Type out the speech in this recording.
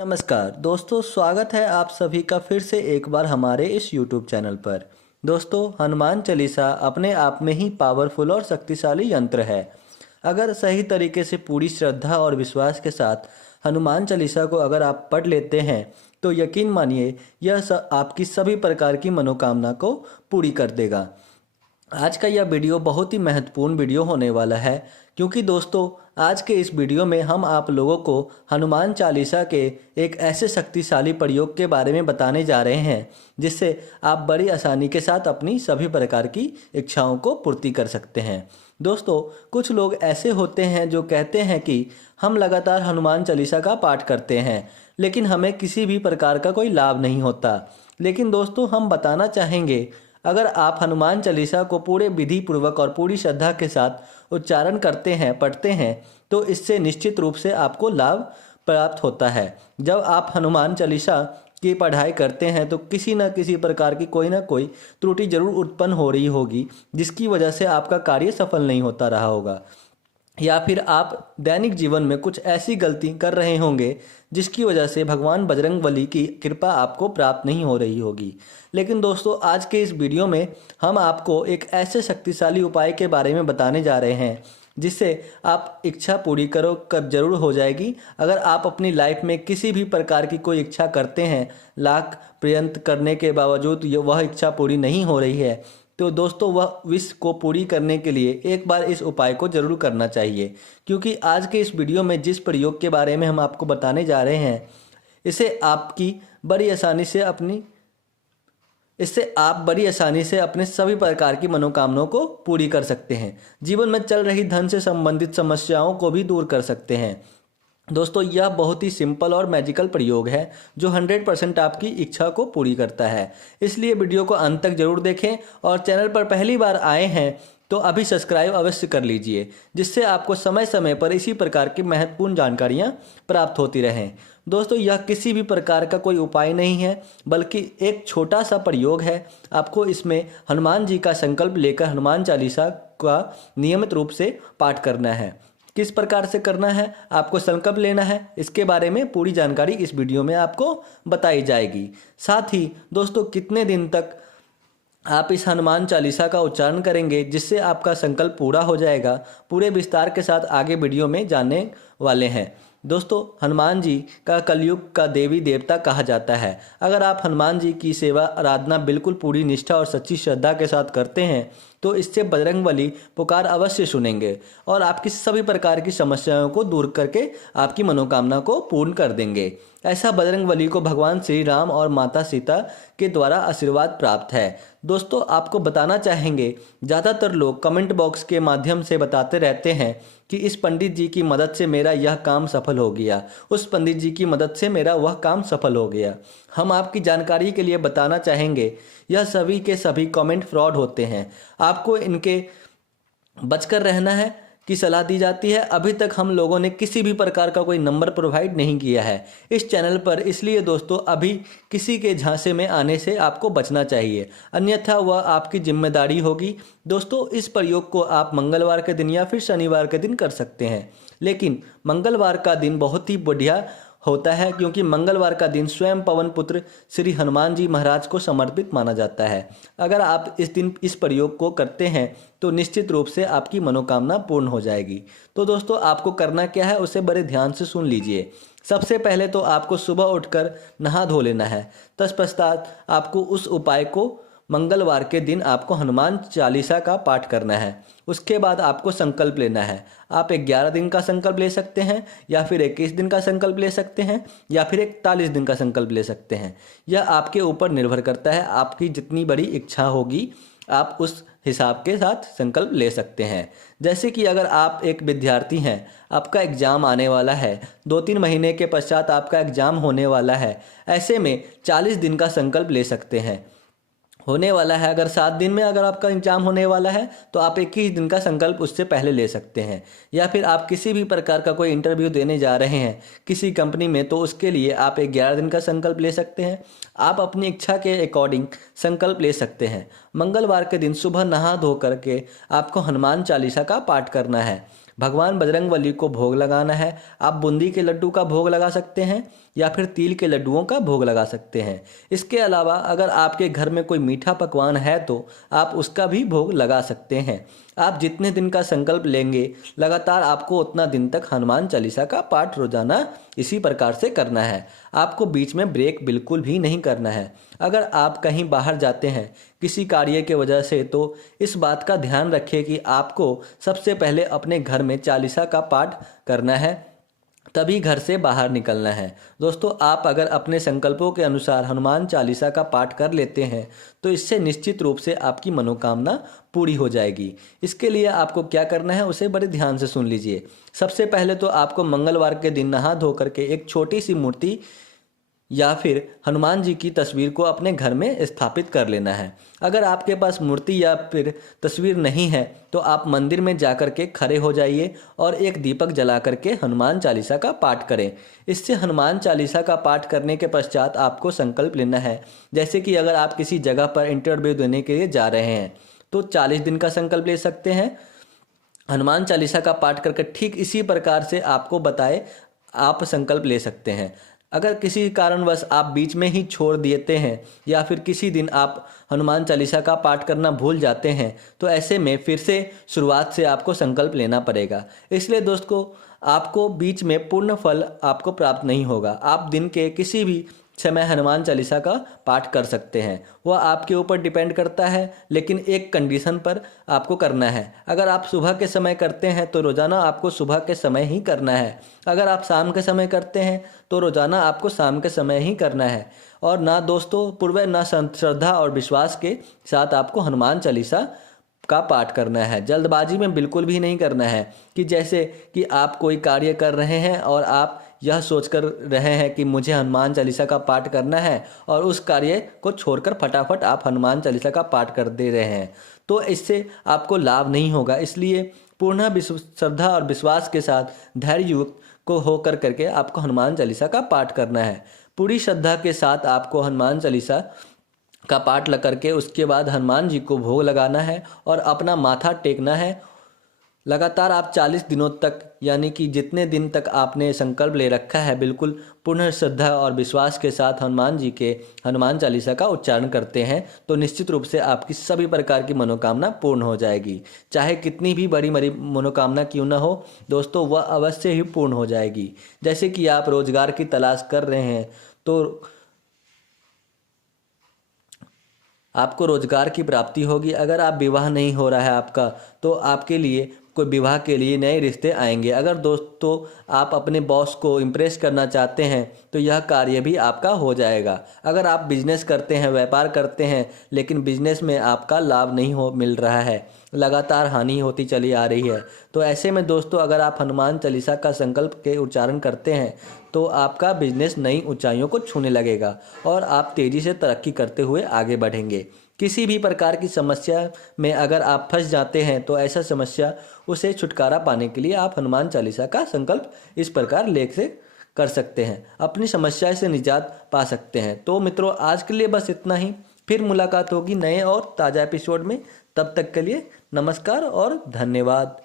नमस्कार दोस्तों, स्वागत है आप सभी का फिर से एक बार हमारे इस YouTube चैनल पर। दोस्तों, हनुमान चालीसा अपने आप में ही पावरफुल और शक्तिशाली यंत्र है। अगर सही तरीके से पूरी श्रद्धा और विश्वास के साथ हनुमान चालीसा को अगर आप पढ़ लेते हैं तो यकीन मानिए यह आपकी सभी प्रकार की मनोकामना को पूरी कर देगा। आज का यह वीडियो बहुत ही महत्वपूर्ण वीडियो होने वाला है, क्योंकि दोस्तों आज के इस वीडियो में हम आप लोगों को हनुमान चालीसा के एक ऐसे शक्तिशाली प्रयोग के बारे में बताने जा रहे हैं जिससे आप बड़ी आसानी के साथ अपनी सभी प्रकार की इच्छाओं को पूर्ति कर सकते हैं। दोस्तों, कुछ लोग ऐसे होते हैं जो कहते हैं कि हम लगातार हनुमान चालीसा का पाठ करते हैं लेकिन हमें किसी भी प्रकार का कोई लाभ नहीं होता। लेकिन दोस्तों, हम बताना चाहेंगे, अगर आप हनुमान चालीसा को पूरे विधि पूर्वक और पूरी श्रद्धा के साथ उच्चारण करते हैं, पढ़ते हैं, तो इससे निश्चित रूप से आपको लाभ प्राप्त होता है। जब आप हनुमान चालीसा की पढ़ाई करते हैं तो किसी न किसी प्रकार की कोई ना कोई त्रुटि जरूर उत्पन्न हो रही होगी, जिसकी वजह से आपका कार्य सफल नहीं होता रहा होगा, या फिर आप दैनिक जीवन में कुछ ऐसी गलती कर रहे होंगे जिसकी वजह से भगवान बजरंगबली की कृपा आपको प्राप्त नहीं हो रही होगी। लेकिन दोस्तों, आज के इस वीडियो में हम आपको एक ऐसे शक्तिशाली उपाय के बारे में बताने जा रहे हैं जिससे आप इच्छा पूरी कर जरूर हो जाएगी। अगर आप अपनी लाइफ में किसी भी प्रकार की कोई इच्छा करते हैं, लाख प्रयत्न करने के बावजूद वह इच्छा पूरी नहीं हो रही है, तो दोस्तों वह विश को पूरी करने के लिए एक बार इस उपाय को जरूर करना चाहिए। क्योंकि आज के इस वीडियो में जिस प्रयोग के बारे में हम आपको बताने जा रहे हैं, इससे आप बड़ी आसानी से अपने सभी प्रकार की मनोकामनाओं को पूरी कर सकते हैं। जीवन में चल रही धन से संबंधित समस्याओं को भी दूर कर सकते हैं। दोस्तों, यह बहुत ही सिंपल और मैजिकल प्रयोग है जो 100% आपकी इच्छा को पूरी करता है। इसलिए वीडियो को अंत तक जरूर देखें और चैनल पर पहली बार आए हैं तो अभी सब्सक्राइब अवश्य कर लीजिए, जिससे आपको समय समय पर इसी प्रकार की महत्वपूर्ण जानकारियां प्राप्त होती रहें। दोस्तों, यह किसी भी प्रकार का कोई उपाय नहीं है, बल्कि एक छोटा सा प्रयोग है। आपको इसमें हनुमान जी का संकल्प लेकर हनुमान चालीसा का नियमित रूप से पाठ करना है। किस प्रकार से करना है, आपको संकल्प लेना है, इसके बारे में पूरी जानकारी इस वीडियो में आपको बताई जाएगी। साथ ही दोस्तों, कितने दिन तक आप इस हनुमान चालीसा का उच्चारण करेंगे जिससे आपका संकल्प पूरा हो जाएगा, पूरे विस्तार के साथ आगे वीडियो में जानने वाले हैं। दोस्तों, हनुमान जी का कलयुग का देवी देवता कहा जाता है। अगर आप हनुमान जी की सेवा आराधना बिल्कुल पूरी निष्ठा और सच्ची श्रद्धा के साथ करते हैं तो इससे बजरंगबली पुकार अवश्य सुनेंगे और आपकी सभी प्रकार की समस्याओं को दूर करके आपकी मनोकामना को पूर्ण कर देंगे। ऐसा बजरंगबली को भगवान श्री राम और माता सीता के द्वारा आशीर्वाद प्राप्त है। दोस्तों, आपको बताना चाहेंगे, ज़्यादातर लोग कमेंट बॉक्स के माध्यम से बताते रहते हैं कि इस पंडित जी की मदद से मेरा यह काम सफल हो गया, उस पंडित जी की मदद से मेरा वह काम सफल हो गया। हम आपकी जानकारी के लिए बताना चाहेंगे, यह सभी के सभी कमेंट फ्रॉड होते हैं। आपको इनके बचकर रहना है की सलाह दी जाती है। अभी तक हम लोगों ने किसी भी प्रकार का कोई नंबर प्रोवाइड नहीं किया है इस चैनल पर, इसलिए दोस्तों अभी किसी के झांसे में आने से आपको बचना चाहिए, अन्यथा वह आपकी जिम्मेदारी होगी। दोस्तों, इस प्रयोग को आप मंगलवार के दिन या फिर शनिवार के दिन कर सकते हैं, लेकिन मंगलवार का दिन बहुत ही बढ़िया होता है क्योंकि मंगलवार का दिन स्वयं पवन पुत्र श्री हनुमान जी महाराज को समर्पित माना जाता है। अगर आप इस दिन इस प्रयोग को करते हैं तो निश्चित रूप से आपकी मनोकामना पूर्ण हो जाएगी। तो दोस्तों, आपको करना क्या है उसे बड़े ध्यान से सुन लीजिए। सबसे पहले तो आपको सुबह उठकर नहा धो लेना है। तत्पश्चात आपको उस उपाय को मंगलवार के दिन आपको हनुमान चालीसा का पाठ करना है। उसके बाद आपको संकल्प लेना है। आप 11 दिन का संकल्प ले सकते हैं, या फिर 21 दिन का संकल्प ले सकते हैं, या फिर 41 दिन का संकल्प ले सकते हैं। यह आपके ऊपर निर्भर करता है। आपकी जितनी बड़ी इच्छा होगी आप उस हिसाब के साथ संकल्प ले सकते हैं। जैसे कि अगर आप एक विद्यार्थी हैं, आपका एग्ज़ाम आने वाला है, 2-3 महीने के पश्चात आपका एग्ज़ाम होने वाला है, ऐसे में 40 दिन का संकल्प ले सकते हैं। होने वाला है, अगर 7 दिन में अगर आपका एग्जाम होने वाला है तो आप 21 दिन का संकल्प उससे पहले ले सकते हैं। या फिर आप किसी भी प्रकार का कोई इंटरव्यू देने जा रहे हैं किसी कंपनी में, तो उसके लिए आप 11 दिन का संकल्प ले सकते हैं। आप अपनी इच्छा के अकॉर्डिंग संकल्प ले सकते हैं। मंगलवार के दिन सुबह नहा धो करके आपको हनुमान चालीसा का पाठ करना है। भगवान बजरंगबली को भोग लगाना है। आप बूंदी के लड्डू का भोग लगा सकते हैं या फिर तिल के लड्डुओं का भोग लगा सकते हैं। इसके अलावा अगर आपके घर में कोई मीठा पकवान है तो आप उसका भी भोग लगा सकते हैं। आप जितने दिन का संकल्प लेंगे लगातार आपको उतना दिन तक हनुमान चालीसा का पाठ रोजाना इसी प्रकार से करना है। आपको बीच में ब्रेक बिल्कुल भी नहीं करना है। अगर आप कहीं बाहर जाते हैं किसी कार्य के वजह से, तो इस बात का ध्यान रखें कि आपको सबसे पहले अपने घर में चालीसा का पाठ करना है, तभी घर से बाहर निकलना है। दोस्तों, आप अगर अपने संकल्पों के अनुसार हनुमान चालीसा का पाठ कर लेते हैं तो इससे निश्चित रूप से आपकी मनोकामना पूरी हो जाएगी। इसके लिए आपको क्या करना है उसे बड़े ध्यान से सुन लीजिए। सबसे पहले तो आपको मंगलवार के दिन नहा धो करके एक छोटी सी मूर्ति या फिर हनुमान जी की तस्वीर को अपने घर में स्थापित कर लेना है। अगर आपके पास मूर्ति या फिर तस्वीर नहीं है तो आप मंदिर में जाकर के खड़े हो जाइए और एक दीपक जला करके हनुमान चालीसा का पाठ करें। इससे हनुमान चालीसा का पाठ करने के पश्चात आपको संकल्प लेना है। जैसे कि अगर आप किसी जगह पर इंटरव्यू देने के लिए जा रहे हैं तो 40 दिन का संकल्प ले सकते हैं। हनुमान चालीसा का पाठ करके ठीक इसी प्रकार से आपको बताए आप संकल्प ले सकते हैं। अगर किसी कारणवश आप बीच में ही छोड़ देते हैं या फिर किसी दिन आप हनुमान चालीसा का पाठ करना भूल जाते हैं तो ऐसे में फिर से शुरुआत से आपको संकल्प लेना पड़ेगा। इसलिए दोस्तों, आपको बीच में पूर्ण फल आपको प्राप्त नहीं होगा। आप दिन के किसी भी समय हनुमान चालीसा का पाठ कर सकते हैं, वह आपके ऊपर डिपेंड करता है, लेकिन एक कंडीशन पर आपको करना है। अगर आप सुबह के समय करते हैं तो रोज़ाना आपको सुबह के समय ही करना है। अगर आप शाम के समय करते हैं तो रोज़ाना आपको शाम के समय ही करना है। और ना दोस्तों पूर्व ना श्रद्धा और विश्वास के साथ आपको हनुमान चालीसा का पाठ करना है। जल्दबाजी में बिल्कुल भी नहीं करना है कि जैसे कि आप कोई कार्य कर रहे हैं और आप यह सोचकर रहे हैं कि मुझे हनुमान चालीसा का पाठ करना है और उस कार्य को छोड़कर फटाफट आप हनुमान चालीसा का पाठ कर दे रहे हैं, तो इससे आपको लाभ नहीं होगा। इसलिए पूर्ण श्रद्धा और विश्वास के साथ धैर्य युक्त को होकर करके आपको हनुमान चालीसा का पाठ करना है। पूरी श्रद्धा के साथ आपको हनुमान चालीसा का पाठ लग करके उसके बाद हनुमान जी को भोग लगाना है और अपना माथा टेकना है। लगातार आप 40 दिनों तक, यानी कि जितने दिन तक आपने संकल्प ले रखा है, बिल्कुल पूर्ण श्रद्धा और विश्वास के साथ हनुमान जी के हनुमान चालीसा का उच्चारण करते हैं तो निश्चित रूप से आपकी सभी प्रकार की मनोकामना पूर्ण हो जाएगी। चाहे कितनी भी बड़ी बड़ी मनोकामना क्यों ना हो दोस्तों, वह अवश्य ही पूर्ण हो जाएगी। जैसे कि आप रोजगार की तलाश कर रहे हैं तो आपको रोजगार की प्राप्ति होगी। अगर आप विवाह नहीं हो रहा है आपका, तो आपके लिए कोई विवाह के लिए नए रिश्ते आएंगे। अगर दोस्तों आप अपने बॉस को इम्प्रेस करना चाहते हैं तो यह कार्य भी आपका हो जाएगा। अगर आप बिजनेस करते हैं, व्यापार करते हैं, लेकिन बिजनेस में आपका लाभ नहीं मिल रहा है, लगातार हानि होती चली आ रही है, तो ऐसे में दोस्तों अगर आप हनुमान चालीसा का संकल्प के उच्चारण करते हैं तो आपका बिजनेस नई ऊंचाइयों को छूने लगेगा और आप तेज़ी से तरक्की करते हुए आगे बढ़ेंगे। किसी भी प्रकार की समस्या में अगर आप फंस जाते हैं तो ऐसा समस्या उसे छुटकारा पाने के लिए आप हनुमान चालीसा का संकल्प इस प्रकार लेख से कर सकते हैं, अपनी समस्या से निजात पा सकते हैं। तो मित्रों, आज के लिए बस इतना ही। फिर मुलाकात होगी नए और ताज़ा एपिसोड में। तब तक के लिए नमस्कार और धन्यवाद।